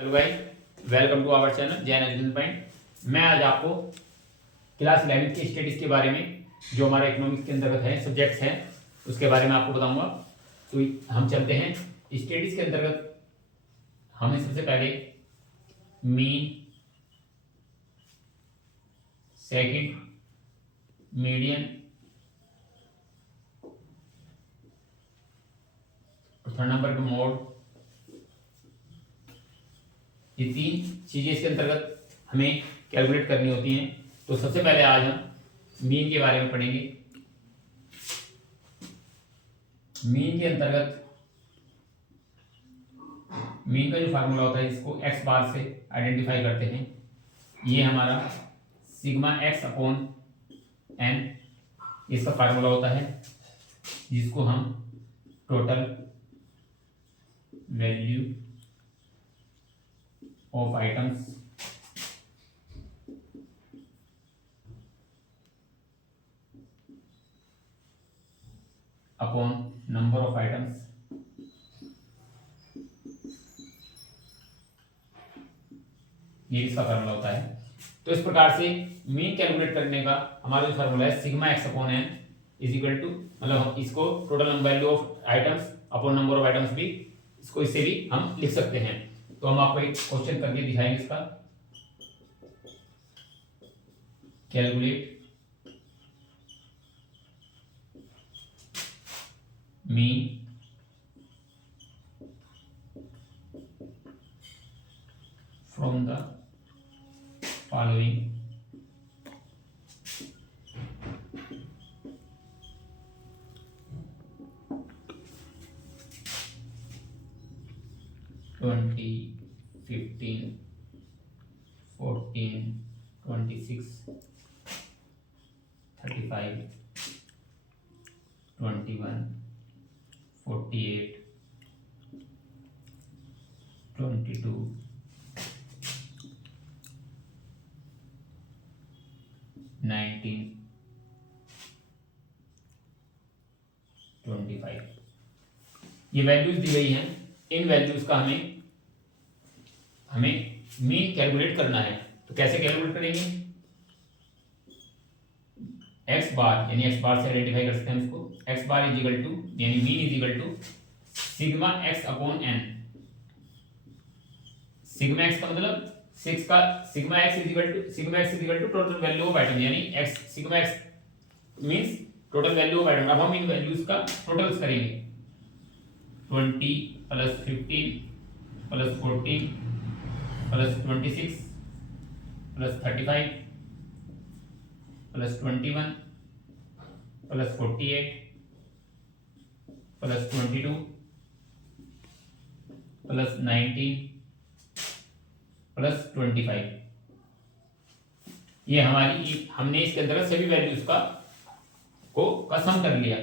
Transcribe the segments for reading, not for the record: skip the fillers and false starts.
Hello guys, welcome to our channel Jain education point. मैं आज आपको क्लास 11 की स्टडीज़ के बारे में जो हमारे इकोनॉमिक्स के अंतर्गत है सब्जेक्ट्स हैं उसके बारे में आपको बताऊंगा। तो हम चलते हैं स्टडीज़ के अंतर्गत। हमें सबसे पहले मीन, सेकंड मीडियन और थर्ड नंबर पे मोड, ये तीन चीज़ें इसके अंतर्गत हमें कैलकुलेट करनी होती हैं। तो सबसे पहले आज हम मीन के बारे में पढ़ेंगे। मीन के अंतर्गत मीन का जो फार्मूला होता है इसको एक्स बार से आइडेंटिफाई करते हैं। ये हमारा सिग्मा एक्स अपॉन एन इसका फार्मूला होता है, जिसको हम total value of items upon number of items ये इसका फार्मूला होता है। तो इस प्रकार से मीन कैलकुलेट करने का हमारा जो फार्मूला है sigma X upon N is equal to, मतलब इसको total value of items upon number of items भी, इसको इससे भी हम लिख सकते हैं। तो हम आपको एक क्वेश्चन करके दिखाएंगे इसका। Calculate mean from the following twenty, 15, 14, 26, 35, 21, 48, 22, 19, 25 ये वैल्यूज दी गई हैं। इन वैल्यूज का हमें मीन कैलकुलेट करना है। तो कैसे कैलकुलेट करेंगे? एक्स बार यानी एक्स बार से आइडेंटिफाई कर सकते हैं इसको। X bar is equal to यानी mean is equal to sigma X upon N. Sigma X का मतलब sigma X is equal to total value of item, यानी X sigma X means total value of item. अब हम इन values का totals करेंगे। 20 plus 15 plus 14 plus 26 plus 35 plus 21 plus 48 plus 22 plus 19 plus 25। ये हमने इसके अंदर सभी वैल्यूज का सम कर लिया।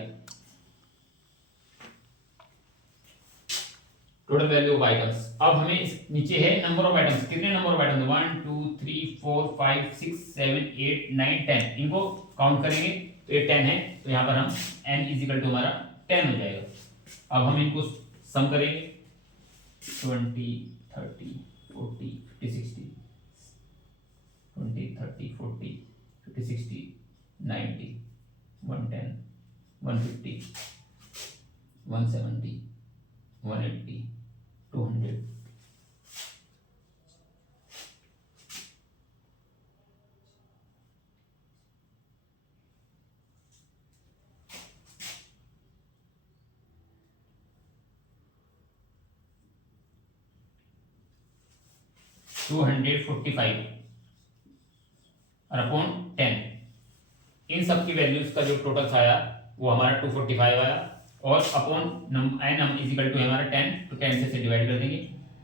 Total value of items. अब हमें इस नीचे है नंबर ऑफ आइटम्स। कितने नंबर ऑफ आइटम्स? 1 2 3 4 5 6 7 8 9 10। इनको काउंट करेंगे तो ये 10 है, तो यहाँ पर हम n इज इक्वल टू हमारा 10 हो जाएगा। अब हम इनको सम करेंगे। 20 30 40 50 60 20 30 40 50 60 90 110 150 170 180 200 245 और अपॉन 10। इन सब की वैल्यूज का जो टोटल आया वो हमारा 245 आया, और अपॉन एन हम इज इक्वल टू हमारा 10, तो 10 से डिवाइड कर देंगे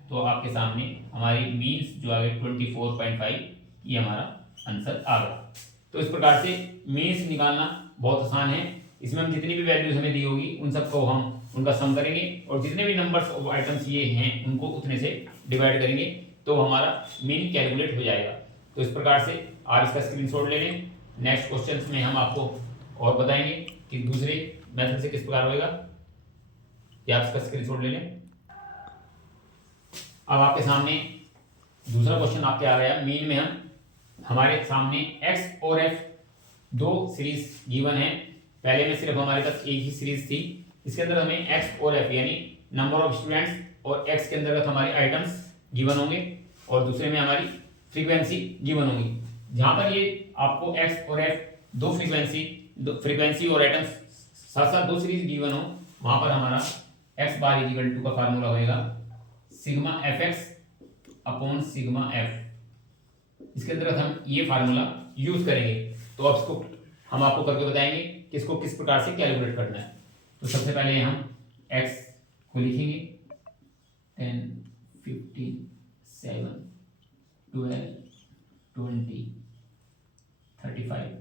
तो आपके सामने हमारी मीन्स जो आ गई 24.5, ये हमारा आंसर आ गया। तो इस प्रकार से मीन्स निकालना बहुत आसान है। इसमें हम जितनी भी वैल्यूज हमें दी होगी उन सबको हम उनका सम करेंगे, और जितने भी नंबर्स ऑफ आइटम्स ये हैं उनको उतने से डिवाइड करेंगे तो हमारा मीन कैलकुलेट हो जाएगा। तो इस प्रकार से आप इसका स्क्रीनशॉट ले लें। नेक्स्ट क्वेश्चंस में हम आपको और बताएंगे कि दूसरे मेथड से किस प्रकार होएगा, ये आप इसका स्क्रीनशॉट ले लें। अब आपके सामने दूसरा क्वेश्चन आपके आ गया मीन में, हम हमारे सामने एक्स और एफ दो सीरीज गिवन है। पहले में सिर्फ हमारे पास एक ही सीरीज थी, इसके अंदर हमें एक्स और एफ यानी नंबर ऑफ स्टूडेंट्स और एक्स के अंतर्गत हमारे आइटम्स गिवन होंगे और दूसरे में हमारी फ्रीक्वेंसी गिवन होगी। जहां पर ये आपको एक्स और एफ दो फ्रीक्वेंसी और आइटम्स साथ साथ दो सीरीज गिवन हो, वहां पर हमारा एक्स बार इजिकल टू का फार्मूला होएगा sigma F x upon sigma F. इसके अंतर्गत हम ये फार्मूला यूज करेंगे। तो अब इसको हम आपको करके बताएंगे कि इसको किस प्रकार से कैलकुलेट करना है। तो सबसे पहले हम x को लिखेंगे 10, 15, 7, 12, 20, 35,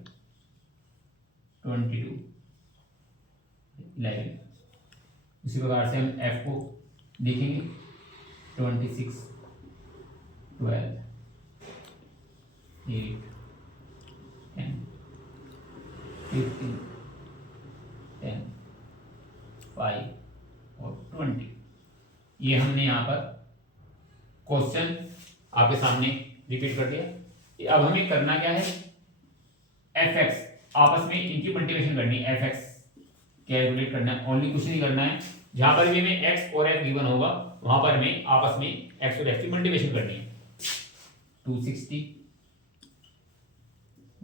22, 11। इसी प्रकार से हम f को लिखेंगे 26, 12, 8, 10, 15, 10, 5 और 20। ये हमने यहाँ पर क्वेश्चन आपके सामने रिपीट कर दिया। अब हमें करना क्या है, एफ एक्स आपस में इनकी मल्टीप्लिकेशन करनी है, एफ एक्स कैलकुलेट करना है, ओनली कुछ नहीं करना है। जहां पर भी हमें एक्स और एफ गिवन होगा वहां पर हमें आपस में एक्स और एफ की मल्टीप्लिकेशन करनी है। 260,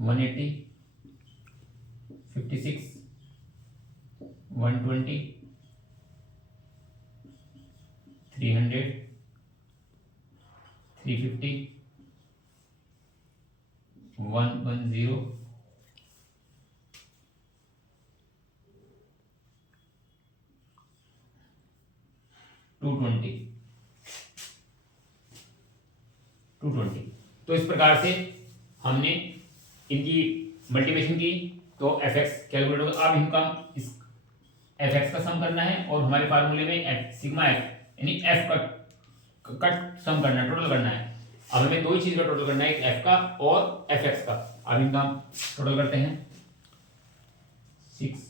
180, 56, 120, 300, 350, 110, 220, 220। तो इस प्रकार से हमने इनकी मल्टीप्लिकेशन की तो एफ एक्स कैलकुलेट होगा। अब इनका इस एफ एक्स का सम करना है और हमारे फार्मूले में एफ सिग्मा एफ यानी एफ का सम करना है, टोटल करना है। अब हमें दो ही चीज का टोटल करना है, एक एफ का और एफ एक्स का। अब इनका टोटल करते हैं 6,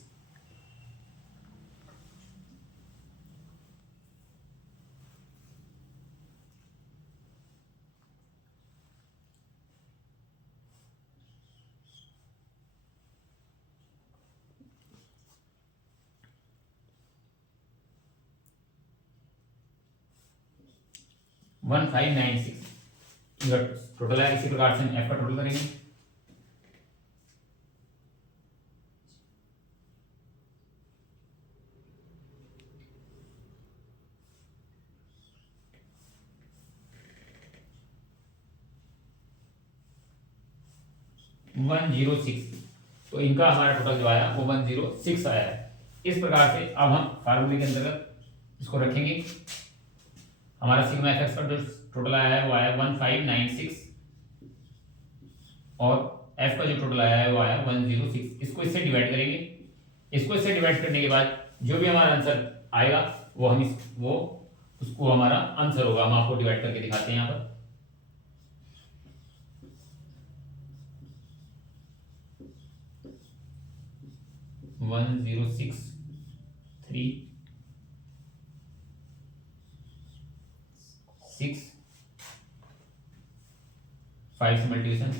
1596 टोटल है। इसी प्रकार से हम एफ का टोटल करेंगे। वन 106। तो इनका हमारा टोटल जो आया वो 106 आया है। इस प्रकार से अब हम फार्मूले के अंतर्गत इसको रखेंगे। हमारा सिग्मा एफ एक्स का टोटल आया है वो आया 1596 और एफ का जो टोटल आया है वो आया 106। इसको इससे डिवाइड करेंगे। इसको इससे डिवाइड करने के बाद जो भी हमारा आंसर आएगा वो हम उसको हमारा आंसर होगा। हम आपको डिवाइड करके दिखाते हैं यहाँ पर। वन 106 3 6 5 से मल्टीप्लिकेशन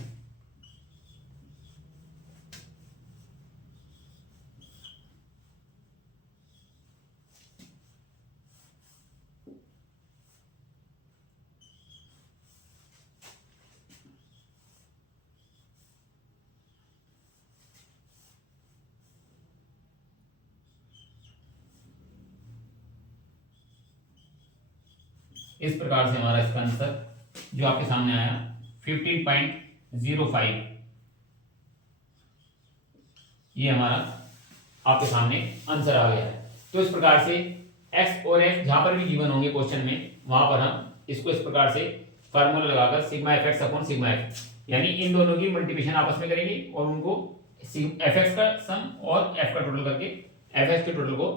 इस प्रकार से हमारा इसका आंसर जो आपके सामने आया 15.05, ये हमारा आपके सामने आंसर आ गया है। तो इस प्रकार से एक्स और एफ जहां पर भी गिवन होंगे क्वेश्चन में वहां पर हम इसको इस प्रकार से फार्मूला लगाकर sigma F x upon sigma F यानी इन दोनों की मल्टीप्लिकेशन आपस में करेंगे और उनको एफ एक्स का सम और एफ का टोटल करके एफ एक्स के टोटल को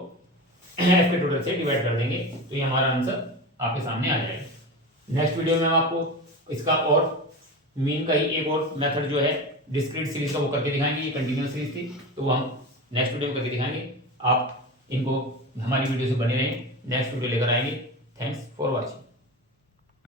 एफ के टोटल से डिवाइड कर देंगे। तो ये हमारा आंसर आपके सामने आ जाएगा। नेक्स्ट वीडियो में हम आपको इसका और मीन का ही एक और मेथड जो है डिस्क्रीट सीरीज का वो करके दिखाएंगे। ये कंटिन्यूअस सीरीज थी तो वो हम नेक्स्ट वीडियो में करके दिखाएंगे। आप इनको हमारी वीडियो से बने रहें, नेक्स्ट वीडियो लेकर आएंगे। Thanks for watching.